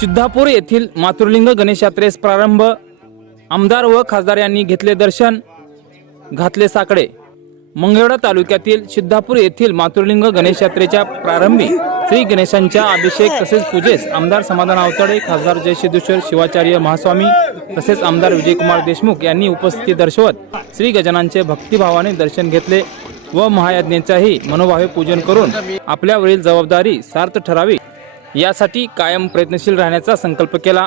सिद्धापूर येथील मातृलिंग गणेश यात्रेस प्रारंभ. आमदार व खासदार यांनी घेतले दर्शन घातले साकडे. मंगळवेढा तालुक्यातील सिद्धापूर येथील मातृलिंग गणेश यात्रेच्या प्रारंभी श्री गणेशांच्या अभिषेक तसेच पूजेस आमदार समाधान आवताडे खासदार जयसिद्धेश्वर शिवाचार्य महास्वामी तसेच आमदार विजयकुमार देशमुख यांनी उपस्थिती दर्शवत श्री गजानांचे भक्तिभावाने दर्शन घेतले व महायज्ञेचाही मनोभावे पूजन करून आपल्यावरील जबाबदारी सार्थ ठरावी. यासाठी कायम प्रयत्नशील राहण्याचा संकल्प केला.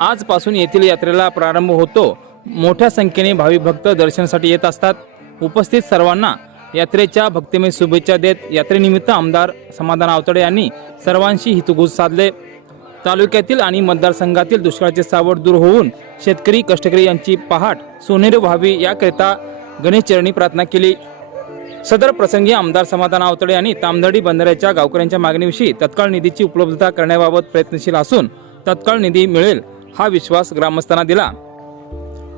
आजपासून येथील यात्रेला प्रारंभ होतो. मोठ्या संख्येने भावी भक्त दर्शनासाठी येत असतात. उपस्थित सर्वांना यात्रेच्या भक्तिमय शुभेच्छा देत यात्रेनिमित्त आमदार समाधान आवतडे यांनी सर्वांशी हितगुज साधले. तालुक्यातील आणि मतदारसंघातील दुष्काळाचे सावट दूर होऊन शेतकरी कष्टकरी यांची पहाट सोनेरी व्हावी याकरिता गणेश चरणी प्रार्थना केली. सदर प्रसंगी आमदार समाधान आवतडे यांनी तामदडी बंधाऱ्याच्या गावकऱ्यांच्या मागणीविषयी तत्काळ निधीची उपलब्धता करण्याबाबत प्रयत्नशील असून तत्काळ निधी मिळेल हा विश्वास ग्रामस्थांना दिला.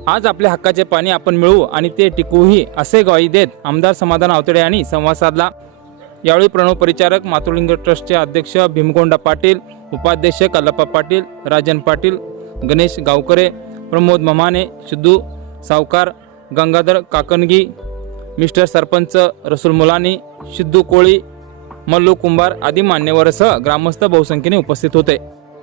आज आपल्या हक्काचे पाणी आपण मिळवू आणि ते टिकवूही असे ग्वाही देत आमदार समाधान आवतडे यांनी संवाद साधला. यावेळी प्रणव परिचारक मातृलिंग ट्रस्टचे अध्यक्ष भीमगोंडा पाटील उपाध्यक्ष कल्लप्पा पाटील राजन पाटील गणेश गावकरे प्रमोद ममाने सिद्धू सावकार गंगाधर काकणगी मिस्टर सरपंच रसूल मुलानी सिद्धू कोळी मल्लू कुंभार आदी मान्यवरसह ग्रामस्थ बहुसंख्येने उपस्थित होते.